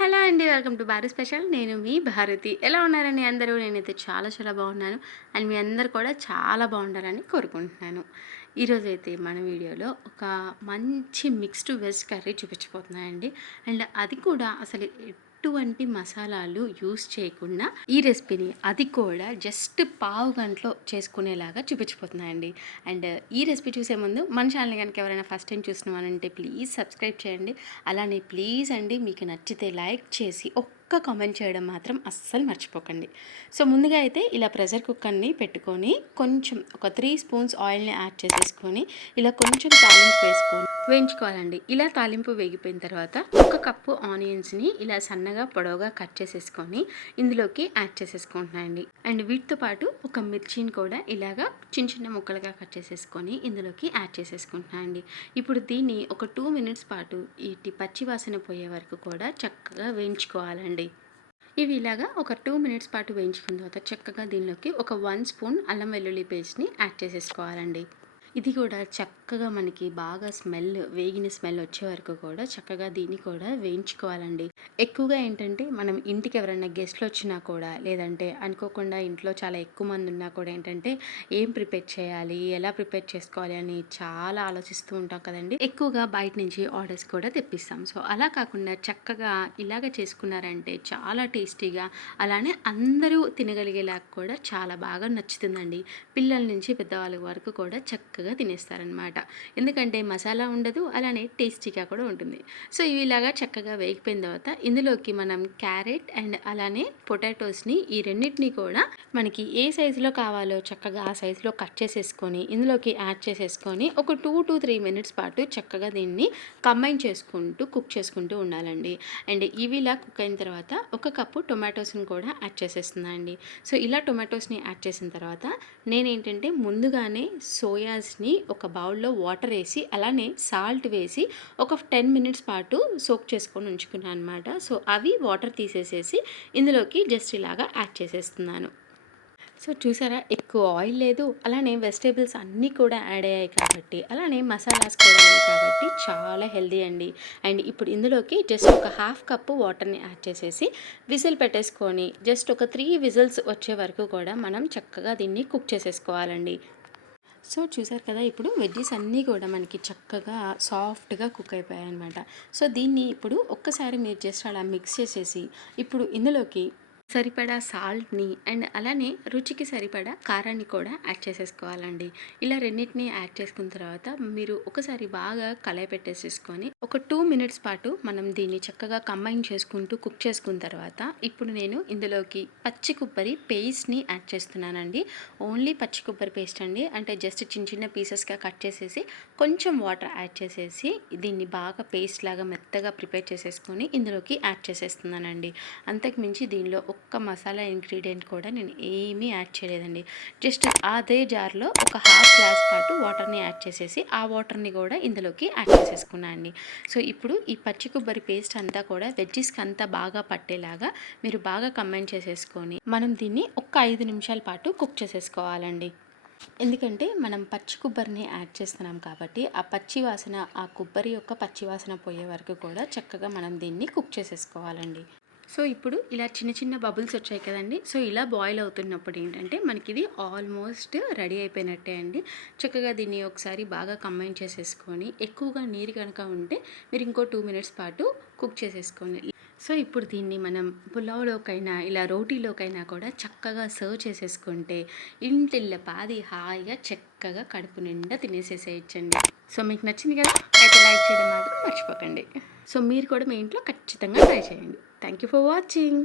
Hello అండి, welcome to Bharat special. నేను మీ భారతి. ఎలా ఉన్నారండి అందరూ? నేనైతే చాలా బాగున్నాను. అండ్ మీ అందరు కూడా చాలా బాగుండాలని కోరుకుంటున్నాను. ఈరోజైతే మన వీడియోలో ఒక మంచి మిక్స్డ్ వెజ్ కర్రీ చూపించబోతున్నానండి. అండ్ అది కూడా అసలు ఎటువంటి మసాలాలు యూస్ చేయకుండా ఈ రెసిపీని అది కూడా జస్ట్ పావు గంటలో చేసుకునేలాగా చూపించబోతున్నాయండి. అండ్ ఈ రెసిపీ చూసే ముందు మన ఛానల్ కనుక ఎవరైనా ఫస్ట్ టైం చూస్తున్నామనంటే ప్లీజ్ సబ్స్క్రైబ్ చేయండి. అలానే ప్లీజ్ అండి, మీకు నచ్చితే లైక్ చేసి ఒక్క కామెంట్ చేయడం మాత్రం అస్సలు మర్చిపోకండి. సో ముందుగా అయితే ఇలా ప్రెషర్ కుక్కర్ని పెట్టుకొని కొంచెం ఒక 3 స్పూన్స్ ఆయిల్ని యాడ్ చేసేసుకొని ఇలా కొంచెం తాలింపు వేసుకొని వేయించుకోవాలండి. ఇలా తాలింపు వేగిపోయిన తర్వాత 1 కప్పు ఆనియన్స్ని ఇలా సన్నగా పొడవుగా కట్ చేసేసుకొని ఇందులోకి యాడ్ చేసేసుకుంటున్నాయండి. అండ్ వీటితో పాటు ఒక మిర్చిని కూడా ఇలాగా చిన్న ముక్కలుగా కట్ చేసేసుకొని ఇందులోకి యాడ్ చేసేసుకుంటున్నాయండి. ఇప్పుడు దీన్ని ఒక 2 మినిట్స్ పాటు ఈ పచ్చి వాసన పోయే వరకు కూడా చక్కగా వేయించుకోవాలండి. ఇవి ఇలాగా ఒక 2 మినిట్స్ పాటు వేయించుకున్న తర్వాత చక్కగా దీనిలోకి ఒక 1 స్పూన్ అల్లం వెల్లుల్లి పేస్ట్ని యాడ్ చేసేసుకోవాలండి. ఇది కూడా చక్కగా మనకి బాగా వేగిన స్మెల్ వచ్చే వరకు కూడా చక్కగా దీన్ని కూడా వేయించుకోవాలండి. ఎక్కువగా ఏంటంటే మనం ఇంటికి ఎవరైనా గెస్ట్లు వచ్చినా కూడా, లేదంటే అనుకోకుండా ఇంట్లో చాలా ఎక్కువ మంది ఉన్నా కూడా ఏంటంటే ఏం ప్రిపేర్ చేయాలి, ఎలా ప్రిపేర్ చేసుకోవాలి అని చాలా ఆలోచిస్తూ ఉంటాం కదండి. ఎక్కువగా బయట నుంచి ఆర్డర్స్ కూడా తెప్పిస్తాం. సో అలా కాకుండా చక్కగా ఇలాగ చేసుకున్నారంటే చాలా టేస్టీగా, అలానే అందరూ తినగలిగేలాగా కూడా చాలా బాగా నచ్చుతుందండి. పిల్లల నుంచి పెద్దవాళ్ళ వరకు కూడా చక్కగా తినేస్తారనమాట. ఎందుకంటే మసాలా ఉండదు, అలానే టేస్టీగా కూడా ఉంటుంది. సో ఇవి ఇలాగా చక్కగా వేగిపోయిన తర్వాత ఇందులోకి మనం క్యారెట్ అండ్ అలానే పొటాటోస్ని ఈ రెండింటిని కూడా మనకి ఏ సైజులో కావాలో చక్కగా ఆ సైజులో కట్ చేసేసుకొని ఇందులోకి యాడ్ చేసేసుకొని ఒక 2 to 3 మినిట్స్ పాటు చక్కగా దీన్ని కంబైన్ చేసుకుంటూ కుక్ చేసుకుంటూ ఉండాలండి. అండ్ ఇవి ఇలా కుక్ అయిన తర్వాత 1 కప్పు టొమాటోస్ని కూడా యాడ్ చేసేస్తున్నానండి. సో ఇలా టొమాటోస్ని యాడ్ చేసిన తర్వాత నేనేంటంటే ముందుగానే సోయాస్ని ఒక బౌల్లో వాటర్ వేసి అలానే సాల్ట్ వేసి ఒక 10 మినిట్స్ పాటు సోక్ చేసుకొని ఉంచుకున్నాను అనమాట. సో అవి వాటర్ తీసేసేసి ఇందులోకి జస్ట్ ఇలాగా యాడ్ చేసేస్తున్నాను. సో చూసారా, ఎక్కువ ఆయిల్ లేదు, అలానే వెజిటేబుల్స్ అన్నీ కూడా యాడ్ అయ్యాయి కాబట్టి, అలానే మసాలాస్ కూడా లేవు కాబట్టి చాలా హెల్దీ అండి. అండ్ ఇప్పుడు ఇందులోకి జస్ట్ ఒక 1/2 కప్పు వాటర్ని యాడ్ చేసేసి విజిల్ పెట్టేసుకొని జస్ట్ ఒక 3 విజిల్స్ వచ్చే వరకు కూడా మనం చక్కగా దీన్ని కుక్ చేసేసుకోవాలండి. సో చూసారు కదా, ఇప్పుడు వెజ్జెస్ అన్నీ కూడా మనకి చక్కగా సాఫ్ట్గా కుక్ అయిపోయాయి అనమాట. సో దీన్ని ఇప్పుడు ఒక్కసారి మీరు జస్ట్ అలా మిక్స్ చేసేసి ఇప్పుడు ఇందులోకి సరిపడా సాల్ట్ని అండ్ అలానే రుచికి సరిపడా కారాన్ని కూడా యాడ్ చేసేసుకోవాలండి. ఇలా రెండింటిని యాడ్ చేసుకున్న తర్వాత మీరు ఒకసారి బాగా కలయి పెట్టేసేసుకొని ఒక 2 మినిట్స్ పాటు మనం దీన్ని చక్కగా కంబైన్ చేసుకుంటూ కుక్ చేసుకున్న తర్వాత ఇప్పుడు నేను ఇందులోకి పచ్చి కొబ్బరి పేస్ట్ని యాడ్ చేస్తున్నానండి. ఓన్లీ పచ్చి కొబ్బరి పేస్ట్ అండి. అంటే జస్ట్ చిన్న పీసెస్గా కట్ చేసేసి కొంచెం వాటర్ యాడ్ చేసేసి దీన్ని బాగా పేస్ట్ లాగా మెత్తగా ప్రిపేర్ చేసేసుకొని ఇందులోకి యాడ్ చేసేస్తున్నానండి. అంతకుమించి దీనిలో ఒక్క మసాలా ఇంగ్రీడియంట్ కూడా నేను ఏమీ యాడ్ చేయలేదండి. జస్ట్ అదే జార్లో ఒక 1/2 గ్లాస్ పాటు వాటర్ని యాడ్ చేసేసి ఆ వాటర్ని కూడా ఇందులోకి యాడ్ చేసేసుకున్నాను అండి. సో ఇప్పుడు ఈ పచ్చి కొబ్బరి పేస్ట్ అంతా కూడా వెజ్జెస్కి అంతా బాగా పట్టేలాగా మీరు బాగా కంబైన్ చేసేసుకొని మనం దీన్ని ఒక 5 నిమిషాల పాటు కుక్ చేసేసుకోవాలండి. ఎందుకంటే మనం పచ్చి కొబ్బరిని యాడ్ చేస్తున్నాం కాబట్టి ఆ పచ్చి వాసన, ఆ కొబ్బరి యొక్క పచ్చి వాసన పోయే వరకు కూడా చక్కగా మనం దీన్ని కుక్ చేసేసుకోవాలండి. సో ఇప్పుడు ఇలా చిన్న బబుల్స్ వచ్చాయి కదండి. సో ఇలా బాయిల్ అవుతున్నప్పుడు ఏంటంటే మనకి ఇది ఆల్మోస్ట్ రెడీ అయిపోయినట్టే అండి. చక్కగా దీన్ని ఒకసారి బాగా కంబైన్ చేసేసుకొని ఎక్కువగా నీరు కనుక ఉంటే మీరు ఇంకో 2 మినిట్స్ పాటు కుక్ చేసేసుకోండి. సో ఇప్పుడు దీన్ని మనం పులావ్లోకైనా ఇలా రోటీలోకైనా కూడా చక్కగా సర్వ్ చేసేసుకుంటే ఇంటిల్లపాది హాయిగా చక్కగా కడుపు నిండా తినేసేసేయచ్చండి. సో మీకు నచ్చింది కదా, అయితే లైక్ చేయడం మాత్రం మర్చిపోకండి. సో మీరు కూడా మీ ఇంట్లో ఖచ్చితంగా ట్రై చేయండి. Thank you for watching.